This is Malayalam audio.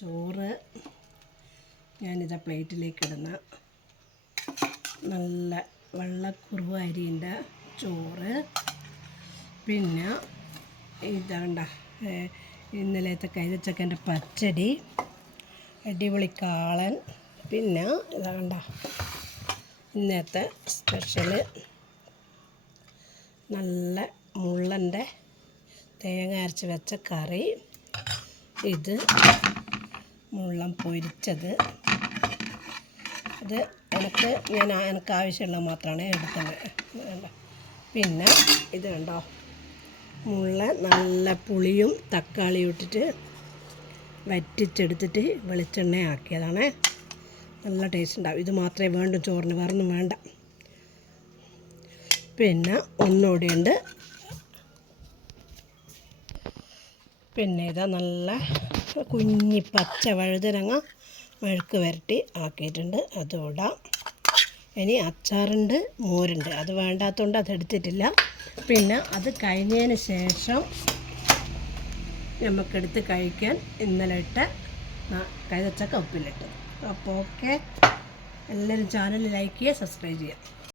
ചോറ് ഞാനിതാ പ്ലേറ്റിലേക്ക് ഇടുന്ന നല്ല വെള്ളക്കുറുവ അരിൻ്റെ ചോറ്. പിന്നെ ഇതാണ്ട ഇന്നലത്തെ കൈതച്ചക്കൻ്റെ പച്ചടി, അടിപൊളി കാളൻ. പിന്നെ ഇതാണ്ട ഇന്നത്തെ സ്പെഷ്യൽ നല്ല മുള്ളൻ്റെ തേങ്ങ അരച്ച് വെച്ച കറി. ഇത് മുള്ളൻ പൊരിച്ചത്. ഇത് എനിക്ക് ആവശ്യമുള്ളത് മാത്രമാണ് എടുക്കുന്നത്. പിന്നെ ഇത് കണ്ടോ, മുള്ളൻ നല്ല പുളിയും തക്കാളിയും ഇട്ടിട്ട് വറ്റിച്ചെടുത്തിട്ട് വെളിച്ചെണ്ണ ആക്കിയതാണ്. നല്ല ടേസ്റ്റ് ഉണ്ടാവും. ഇത് മാത്രമേ വേണ്ടൂ ചോറിന്, വേറൊന്നും വേണ്ട. പിന്നെ ഒന്നുകൂടിയുണ്ട്. പിന്നെ ഇതാ നല്ല കുഞ്ഞി പച്ച വഴുതനങ്ങ മെഴുക്ക് വരട്ടി ആക്കിയിട്ടുണ്ട്, അതുകൂടാം. ഇനി അച്ചാറുണ്ട്, മോരുണ്ട്. അത് വേണ്ടാത്തതുകൊണ്ട് അതെടുത്തിട്ടില്ല. പിന്നെ അത് കഴിഞ്ഞതിന് ശേഷം നമുക്കെടുത്ത് കഴിക്കാൻ ഇന്നലെ ഇട്ട കൈതച്ചക്ക ഉപ്പിലിട്ട്. അപ്പോൾ ഓക്കെ, എല്ലാവരും ചാനൽ ലൈക്ക് ചെയ്യുക, സബ്സ്ക്രൈബ് ചെയ്യുക.